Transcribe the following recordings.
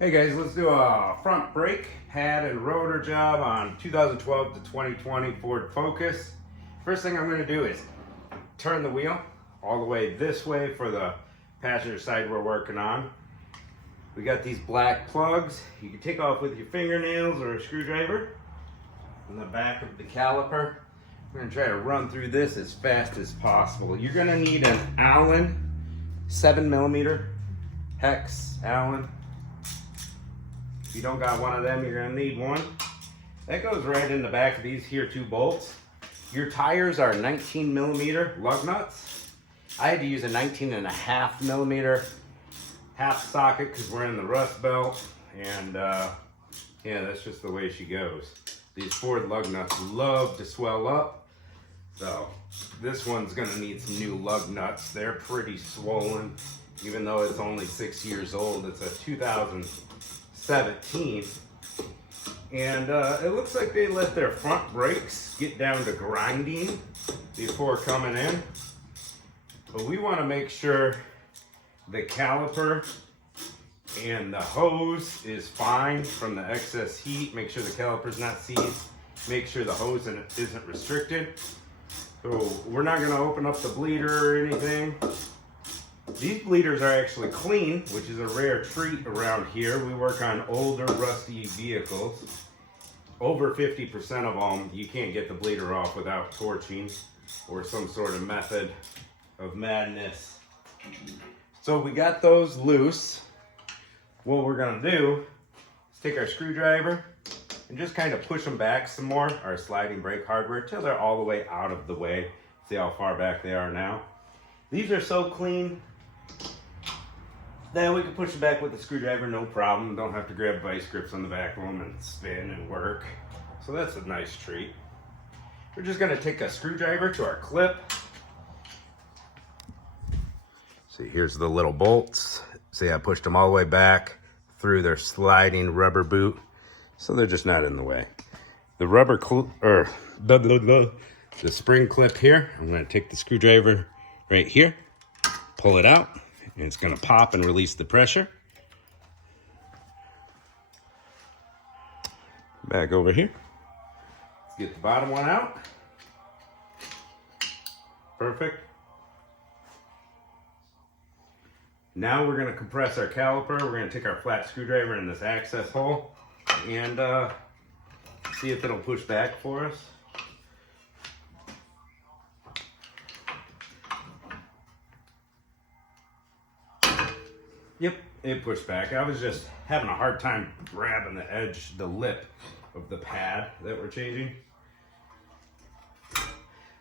Hey guys, let's do a front brake pad and rotor job on 2012 to 2020 Ford Focus. First thing I'm going to do is turn the wheel all the way this way for the passenger side we're working on. We got these black plugs you can take off with your fingernails or a screwdriver on the back of the caliper. We're going to try to run through this as fast as possible. You're going to need an Allen 7mm hex Allen. If you don't got one of them, you're gonna need one. That goes right in the back of these here two bolts. Your tires are 19mm lug nuts. I had to use a 19.5mm half socket because we're in the Rust Belt, and yeah, that's just the way she goes. These Ford lug nuts love to swell up, so this one's gonna need some new lug nuts. They're pretty swollen, even though it's only 6 years old. It's a 2017, and it looks like they let their front brakes get down to grinding before coming in. But we want to make sure the caliper and the hose is fine from the excess heat. Make sure the caliper's not seized. Make sure the hose isn't restricted. So we're not going to open up the bleeder or anything. These bleeders are actually clean, which is a rare treat around here. We work on older, rusty vehicles. Over 50% of them, you can't get the bleeder off without torching or some sort of method of madness. So we got those loose. What we're gonna do is take our screwdriver and just kind of push them back some more, our sliding brake hardware, till they're all the way out of the way. See how far back they are now? These are so clean. Then we can push it back with the screwdriver, no problem. Don't have to grab vice grips on the back of them and spin and work. So that's a nice treat. We're just gonna take a screwdriver to our clip. See, here's the little bolts. See, I pushed them all the way back through their sliding rubber boot, so they're just not in the way. The rubber the spring clip here, I'm gonna take the screwdriver right here, pull it out, and it's gonna pop and release the pressure. Back over here. Let's get the bottom one out. Perfect. Now we're gonna compress our caliper. We're gonna take our flat screwdriver in this access hole and see if it'll push back for us. Yep, it pushed back. I was just having a hard time grabbing the edge, the lip of the pad that we're changing.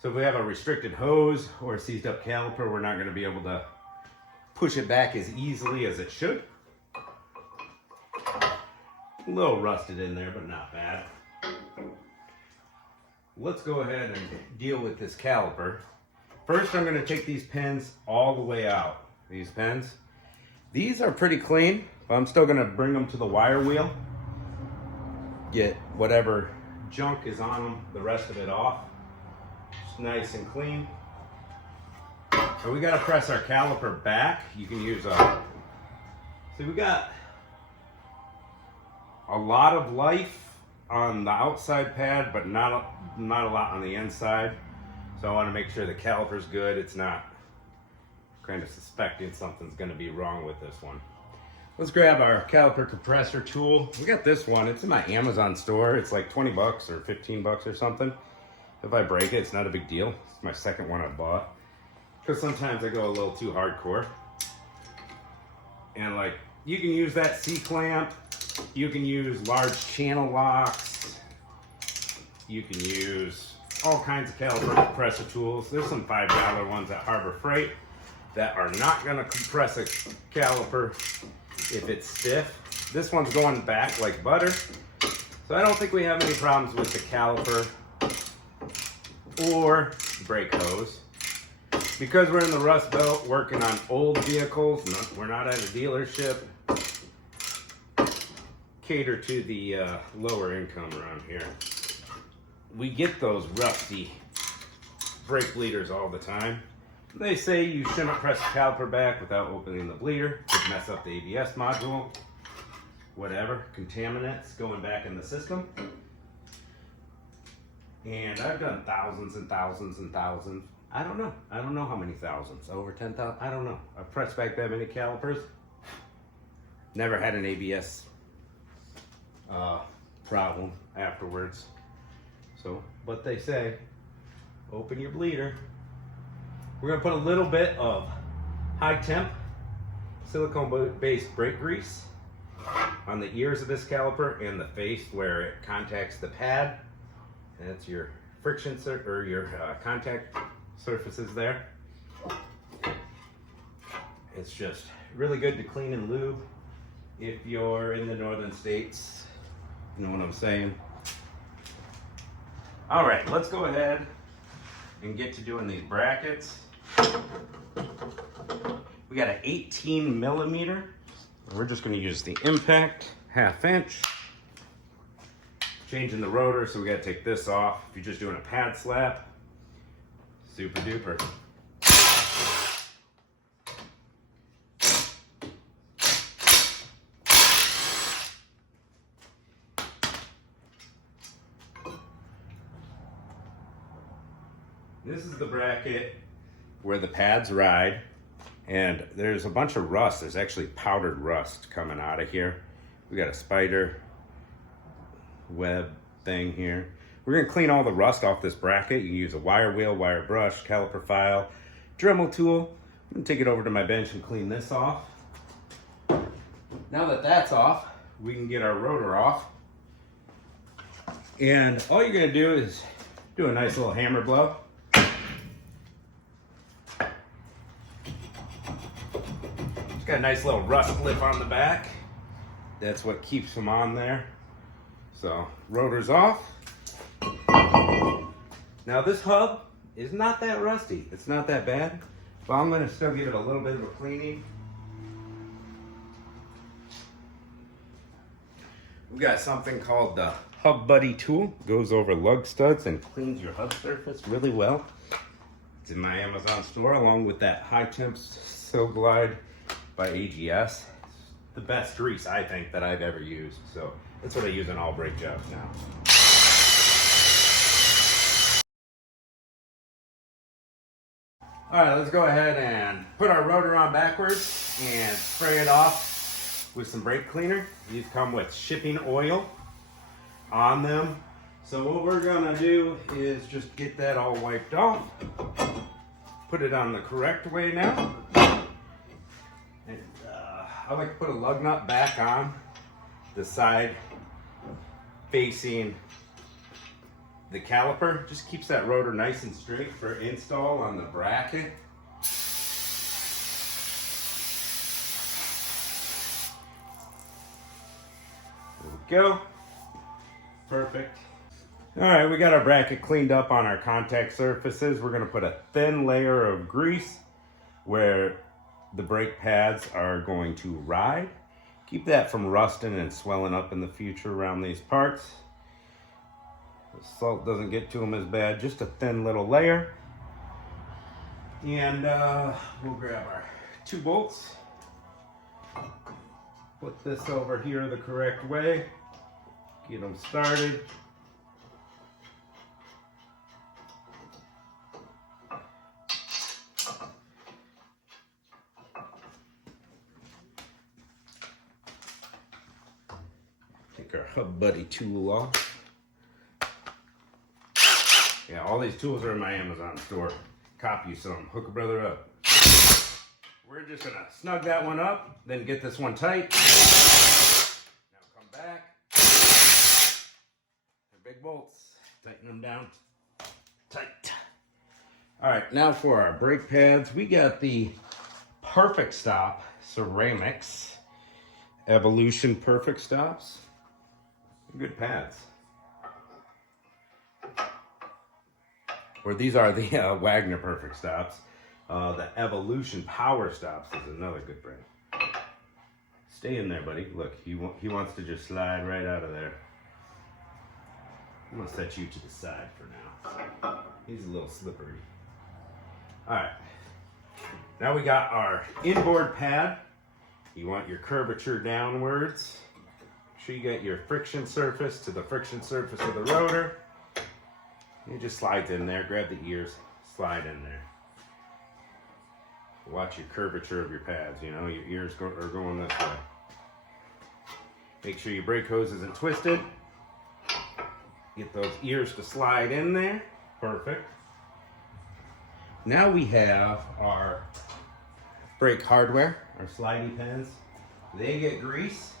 So if we have a restricted hose or a seized up caliper, we're not going to be able to push it back as easily as it should. A little rusted in there, but not bad. Let's go ahead and deal with this caliper. First, I'm going to take these pins all the way out. These pins. These are pretty clean, but I'm still gonna bring them to the wire wheel. Get whatever junk is on them, the rest of it off. Just nice and clean. So we gotta press our caliper back. You can use see, we got a lot of life on the outside pad, but not a lot on the inside. So I wanna make sure the caliper's good. It's not kind of suspecting something's going to be wrong with this one. Let's grab our caliper compressor tool. We got this one. It's in my Amazon store. It's like 20 bucks or 15 bucks or something. If I break it, it's not a big deal. It's my second one I bought, because sometimes I go a little too hardcore. And like, you can use that C-clamp. You can use large channel locks. You can use all kinds of caliper compressor tools. There's some $5 ones at Harbor Freight that are not going to compress a caliper if it's stiff. This one's going back like butter, so I don't think we have any problems with the caliper or brake hose. Because we're in the Rust Belt working on old vehicles, we're not at a dealership. Cater to the lower income around here. We get those rusty brake bleeders all the time. They say you shouldn't press the caliper back without opening the bleeder. It could mess up the ABS module. whatever, contaminants going back in the system. And I've done thousands and thousands and thousands. I don't know how many thousands, over 10,000, I don't know. I've pressed back that many calipers. Never had an ABS problem afterwards. So, but they say, open your bleeder. We're gonna put a little bit of high temp silicone-based brake grease on the ears of this caliper and the face where it contacts the pad. And that's your friction or your contact surfaces there. It's just really good to clean and lube if you're in the northern states. You know what I'm saying? All right, let's go ahead and get to doing these brackets. We got an 18 millimeter. We're just gonna use the impact 1/2 inch. Changing the rotor, so we gotta take this off. If you're just doing a pad slap, super duper. This is the bracket where the pads ride, and there's a bunch of rust. There's actually powdered rust coming out of here. We got a spider web thing here. We're gonna clean all the rust off this bracket. You can use a wire wheel, wire brush, caliper file, Dremel tool. I'm gonna take it over to my bench and clean this off. Now that that's off, we can get our rotor off. And all you're gonna do is do a nice little hammer blow. It's got a nice little rust lip on the back. That's what keeps them on there. So, rotor's off. Now this hub is not that rusty. It's not that bad, but I'm gonna still give it a little bit of a cleaning. We got something called the Hub Buddy tool. Goes over lug studs and cleans your hub surface really well. It's in my Amazon store along with that High Temp Sil Glide by AGS. The best grease I think that I've ever used. So that's what I use on all brake jobs now. All right, let's go ahead and put our rotor on backwards and spray it off with some brake cleaner. These come with shipping oil on them. So what we're gonna do is just get that all wiped off. Put it on the correct way now. And I like to put a lug nut back on the side facing the caliper. Just keeps that rotor nice and straight for install on the bracket. There we go. Perfect. All right, we got our bracket cleaned up on our contact surfaces. We're gonna put a thin layer of grease where the brake pads are going to ride. Keep that from rusting and swelling up in the future around these parts. The salt doesn't get to them as bad, just a thin little layer. And we'll grab our 2 bolts. Put this over here the correct way. Get them started. Take our Hub Buddy tool off. Yeah, all these tools are in my Amazon store. Cop you some, hook a brother up. We're just gonna snug that one up, then get this one tight. Now come back. They're big bolts. Tighten them down tight. All right, now for our brake pads, we got the Perfect Stop Ceramics Evolution Perfect Stops. Good pads. Or these are the Wagner Perfect Stops. The Evolution Power Stops is another good brand. Stay in there, buddy. Look, he wants to just slide right out of there. I'm gonna set you to the side for now. He's a little slippery. All right. Now we got our inboard pad. You want your curvature downwards. sure you get your friction surface to the friction surface of the rotor. It just slides in there. Grab the ears, slide in there. Watch your curvature of your pads, you know, your ears are going this way. Make sure your brake hose isn't twisted. Get those ears to slide in there. Perfect. Now we have our brake hardware, our slidey pins. They get grease.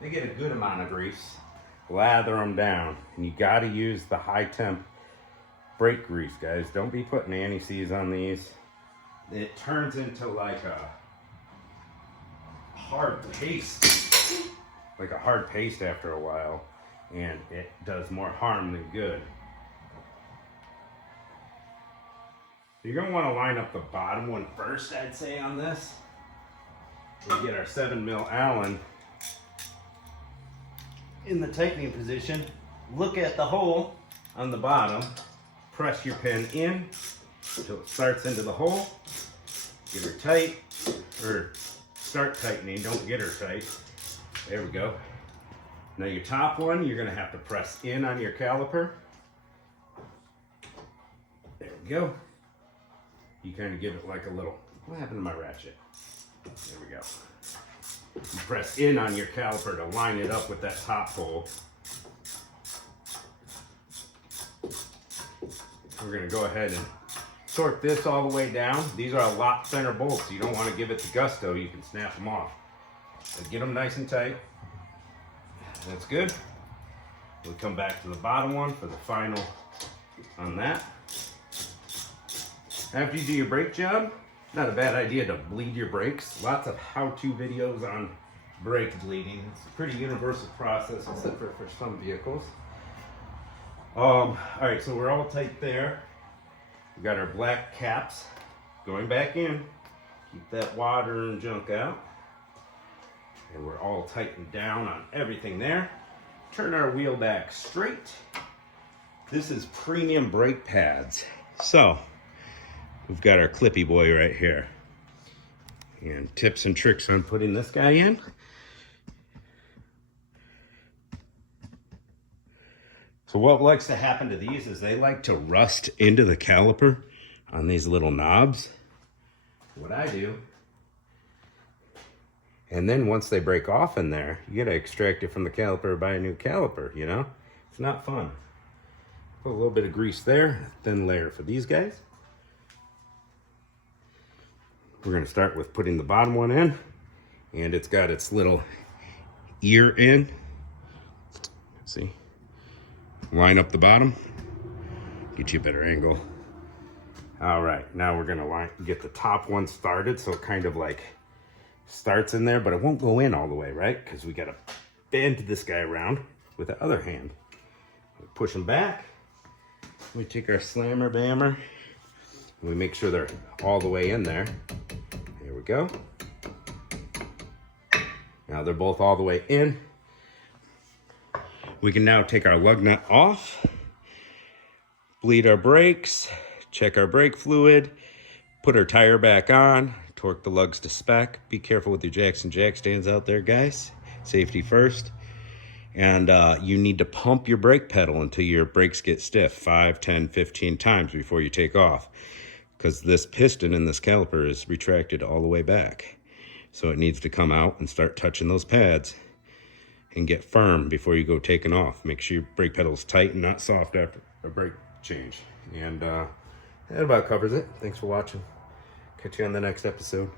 They get a good amount of grease. Lather them down. And you gotta use the high temp brake grease, guys. Don't be putting anti-seize on these. It turns into like a hard paste. Like a hard paste after a while. And it does more harm than good. You're going to want to line up the bottom one first, I'd say, on this. We get our 7mm Allen in the tightening position. Look at the hole on the bottom. Press your pin in until it starts into the hole. Get her tight, or start tightening, don't get her tight. There we go. Now your top one, you're gonna have to press in on your caliper. There we go. You kind of give it like a little, what happened to my ratchet? There we go. You press in on your caliper to line it up with that top hole. We're gonna go ahead and torque this all the way down. These are a lot thinner bolts. You don't want to give it the gusto. You can snap them off. So get them nice and tight. That's good. We'll come back to the bottom one for the final on that. After you do your brake job, not a bad idea to bleed your brakes. Lots of how-to videos on brake bleeding. It's a pretty universal process except for some vehicles. All right, so we're all tight there. We got our black caps going back in. Keep that water and junk out. And we're all tightened down on everything there. Turn our wheel back straight. This is premium brake pads. So, we've got our clippy boy right here. And tips and tricks on putting this guy in. So what likes to happen to these is they like to rust into the caliper on these little knobs. What I do, and then once they break off in there, you gotta extract it from the caliper or buy a new caliper, you know? It's not fun. Put a little bit of grease there, thin layer for these guys. We're gonna start with putting the bottom one in, and it's got its little ear in. See? Line up the bottom, get you a better angle. All right, now we're gonna get the top one started, so it kind of like starts in there, but it won't go in all the way, right? Because we gotta bend this guy around with the other hand. We push them back. We take our slammer bammer, and we make sure they're all the way in there. There we go. Now they're both all the way in. We can now take our lug nut off, bleed our brakes, check our brake fluid, put our tire back on, torque the lugs to spec. Be careful with your jacks and jack stands out there, guys. Safety first. And you need to pump your brake pedal until your brakes get stiff 5, 10, 15 times before you take off. Because this piston in this caliper is retracted all the way back. So it needs to come out and start touching those pads and get firm before you go taking off. Make sure your brake pedal is tight and not soft after a brake change. And that about covers it. Thanks for watching. Catch you on the next episode.